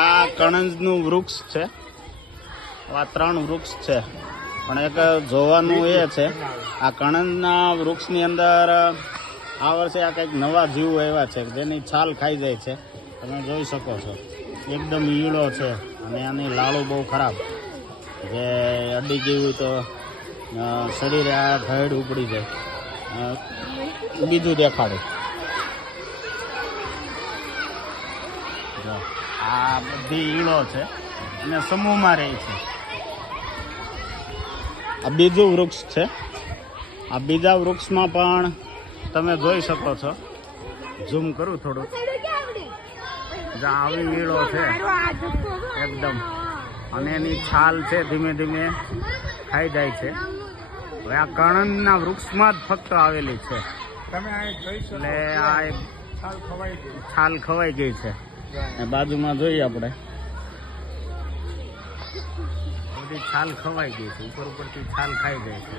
આ કણંજનું વૃક્ષ છે. આ 3 વૃક્ષ છે, પણ એક જોવાનું એ છે આ કણંજના વૃક્ષની અંદર આ વર્ષે આ કંઈક નવા જીવ આવ્યા છે જેની છાલ ખાઈ જાય છે. તમે જોઈ શકો છો એકદમ ઈળો છે અને આની લાળું બહુ ખરાબ, જે અડી ગઈ હોય તો શરીરે આ ઘડ ઉપડી જાય. બીજું દેખાડું, આ બધી ઈળો છે અને સમૂહમાં રહે છે. આ બીજું વૃક્ષ છે. આ બીજા વૃક્ષમાં પણ તમે જોઈ શકો છો. ઝૂમ કરું થોડું. આવી ઈળો છે એકદમ, અને એની છાલ છે ધીમે ધીમે ખાઈ જાય છે. હવે આ કણંદના વૃક્ષમાં જ ફક્ત આવેલી છે, એટલે આ એક છાલ ખવાઈ ગઈ છે. બાજુમાં જોઈએ આપણે, બધી છાલ ખવાઈ ગઈ છે, ઉપરથી છાલ ખાઈ જાય છે.